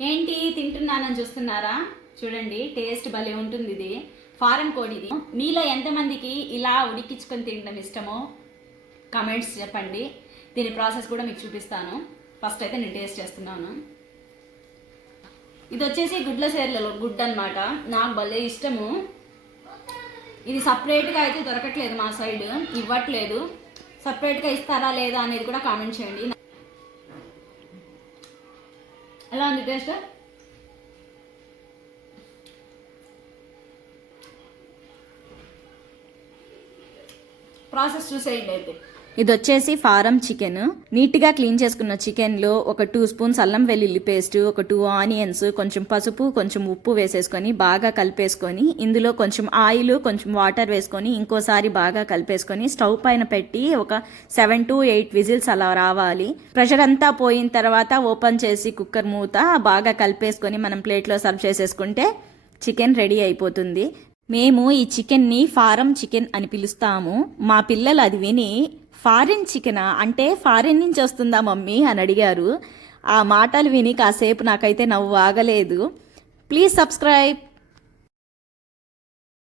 ఏంటి తింటున్నానని చూస్తున్నారా? చూడండి, టేస్ట్ భలే ఉంటుంది. ఇది ఫారెన్ కోడి. ఇది మీలో ఎంతమందికి ఇలా ఉడికించుకొని తినడం ఇష్టమో కామెంట్స్ చెప్పండి. దీని ప్రాసెస్ కూడా మీకు చూపిస్తాను. ఫస్ట్ అయితే నేను టేస్ట్ చేస్తున్నాను. ఇది వచ్చేసి గుడ్ల సేర్లలో గుడ్డు అనమాట. నాకు భలే ఇష్టము. ఇది సపరేట్గా అయితే దొరకట్లేదు, మా సైడ్ ఇవ్వట్లేదు. సపరేట్గా ఇస్తారా లేదా అనేది కూడా కామెంట్ చేయండి. ఎలా ఉంది టేస్ట్? ప్రాసెస్ చూసేయండి అయితే. ఇది వచ్చేసి ఫారం చికెన్. నీట్గా క్లీన్ చేసుకున్న చికెన్లో ఒక 2 స్పూన్స్ అల్లం వెల్లుల్లి పేస్ట్, ఒక 2 ఆనియన్స్, కొంచెం పసుపు, కొంచెం ఉప్పు వేసేసుకొని బాగా కలిపేసుకొని ఇందులో కొంచెం ఆయిల్, కొంచెం వాటర్ వేసుకొని ఇంకోసారి బాగా కలిపేసుకొని స్టవ్ పైన పెట్టి ఒక 7 to 8 విజిల్స్ అలా రావాలి. ప్రెషర్ అంతా పోయిన తర్వాత ఓపెన్ చేసి కుక్కర్ మూత బాగా కలిపేసుకొని మనం ప్లేట్లో సర్వ్ చేసేసుకుంటే చికెన్ రెడీ అయిపోతుంది. మేము ఈ చికెన్ని ఫారం చికెన్ అని పిలుస్తాము. మా పిల్లలు అది విని ఫారిన్ చికెనా అంటే ఫారిన్ నుంచి వస్తుందా మమ్మీ అని అడిగారు. ఆ మాటలు విని కాసేపు నాకైతే నవ్వు ఆగలేదు. Please subscribe.